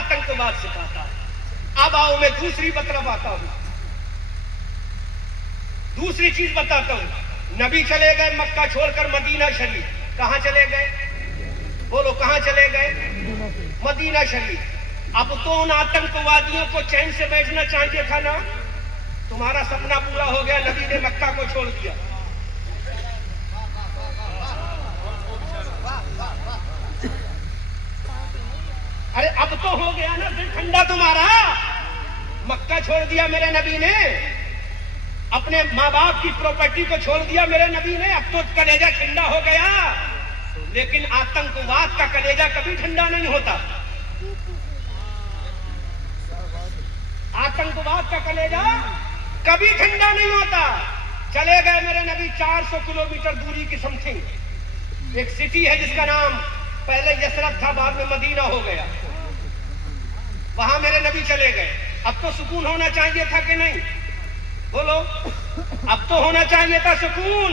आतंकवाद सिखाता है। अब आओ मैं दूसरी तरफ आता हूं, दूसरी चीज बताता हूं। नबी चले गए मक्का छोड़कर मदीना शरीफ। कहां चले गए? बोलो कहां चले गए? मदीना शरीफ। अब तो उन आतंकवादियों को चैन से बैठना चाहिए था ना। तुम्हारा सपना पूरा हो गया, नबी ने मक्का को छोड़ दिया। अरे अब तो हो गया ना दिल ठंडा तुम्हारा। मक्का छोड़ दिया मेरे नबी ने, अपने माँ बाप की प्रॉपर्टी को छोड़ दिया मेरे नबी ने। अब तो कलेजा ठंडा हो गया। लेकिन आतंकवाद का कलेजा कभी ठंडा नहीं होता। आतंकवाद का कलेजा कभी ठंडा नहीं होता। चले गए मेरे नबी 400 किलोमीटर दूरी की समथिंग एक सिटी है जिसका नाम पहले यसरत था, बाद में मदीना हो गया। वहां मेरे नबी चले गए। अब तो सुकून होना चाहिए था कि नहीं? बोलो, अब तो होना चाहिए था सुकून।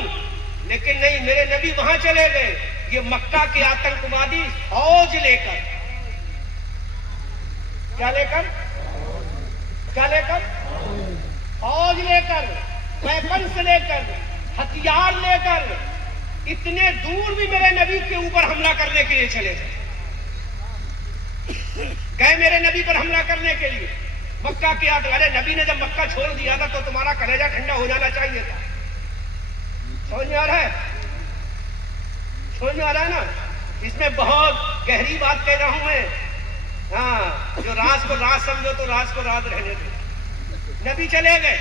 लेकिन नहीं, मेरे नबी वहां चले गए। ये मक्का के आतंकवादी फौज लेकर, क्या लेकर? क्या लेकर? फौज लेकर, वेपन्स लेकर, हथियार लेकर इतने दूर भी मेरे नबी के ऊपर हमला करने के लिए चले गए। मेरे नबी पर हमला करने के लिए मक्का के आतंक। अरे नबी ने जब मक्का छोड़ दिया था तो तुम्हारा कलेजा ठंडा हो जाना चाहिए था। समझ में आ रहा है? समझ में आ रहा है ना? इसमें बहुत गहरी बात कह रहा हूं मैं। हाँ, जो राज को राज समझो तो राज को राज रहने दो। नबी चले गए,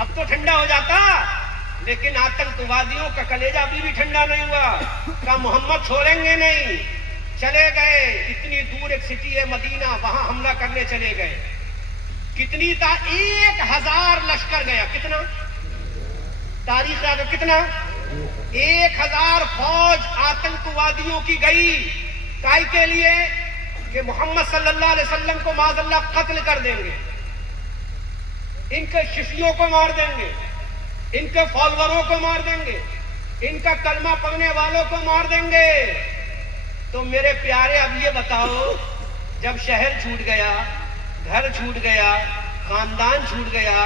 अब तो ठंडा हो जाता। लेकिन आतंकवादियों का कलेजा अभी भी ठंडा नहीं हुआ। क्या मोहम्मद छोड़ेंगे नहीं? चले गए। इतनी दूर एक सिटी है मदीना, वहां हमला करने चले गए। कितनी था? 1000 लश्कर गया। कितना? तारीख याद है कितना? 1000 फौज आतंकवादियों की गई। काय के लिए? कि मोहम्मद सल्लल्लाहु अलैहि वसल्लम को माज़अल्लाह कत्ल कर देंगे, इनके शिष्यों को मार देंगे, इनके फॉलोअरों को मार देंगे, इनका कलमा पढ़ने वालों को मार देंगे। तो मेरे प्यारे, अब ये बताओ, जब शहर छूट गया, घर छूट गया, खानदान छूट गया,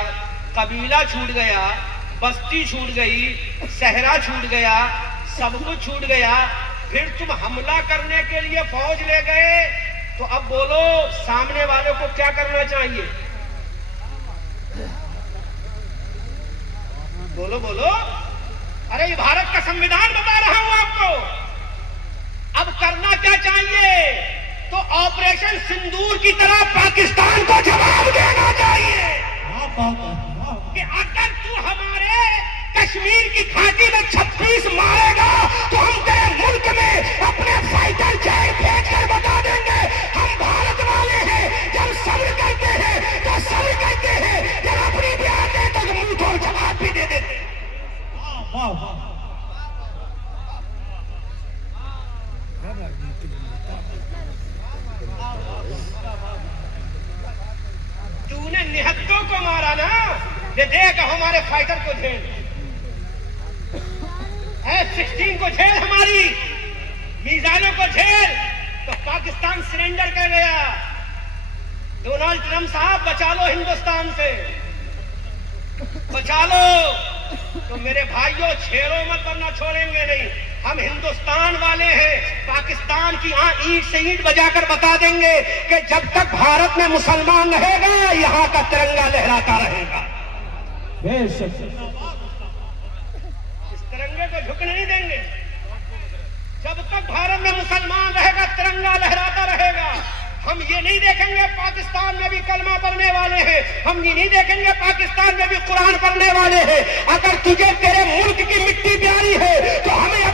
कबीला छूट गया, बस्ती छूट गई, सहरा छूट गया, सब कुछ छूट गया, फिर तुम हमला करने के लिए फौज ले गए, तो अब बोलो सामने वालों को क्या करना चाहिए? बोलो बोलो। अरे ये भारत का संविधान बता रहा हूं आपको। अब करना क्या चाहिए? तो ऑपरेशन सिंदूर की तरह पाकिस्तान को जवाब देना चाहिए कि अगर तू हमारे कश्मीर की घाटी में 36 मारेगा तो हम तेरे मुल्क में अपने फाइटर जेट भेज कर बता देंगे हम भारत वाले हैं। जब सब्र करते हैं तो सब्र करते हैं, जब अपनी भी आते हैं तो मुंह तोड़ जवाब भी दे देते हैं। तूने निहत्तों को मारा ना, ये देख हमारे फाइटर को झेल, F-16 को झेल, हमारी मिसाइलों को झेल। तो पाकिस्तान सरेंडर कर गया। डोनाल्ड ट्रंप साहब, बचा लो हिंदुस्तान से, बचा लो। तो मेरे भाइयों, छेड़ो मत वरना छोड़ेंगे नहीं। हम हिंदुस्तान वाले हैं। पाकिस्तान की ईंट से ईंट बजाकर बता देंगे कि जब तक भारत में मुसलमान रहेगा यहाँ का तिरंगा लहराता रहेगा। इस तिरंगे को झुकने नहीं देंगे। जब तक भारत में मुसलमान रहेगा तिरंगा लहराता रहेगा। हम ये नहीं देखेंगे पाकिस्तान में भी कलमा पढ़ने वाले हैं, हम ये नहीं देखेंगे पाकिस्तान में भी कुरान पढ़ने वाले हैं। अगर तुझे तेरे मुल्क की मिट्टी प्यारी है तो हमें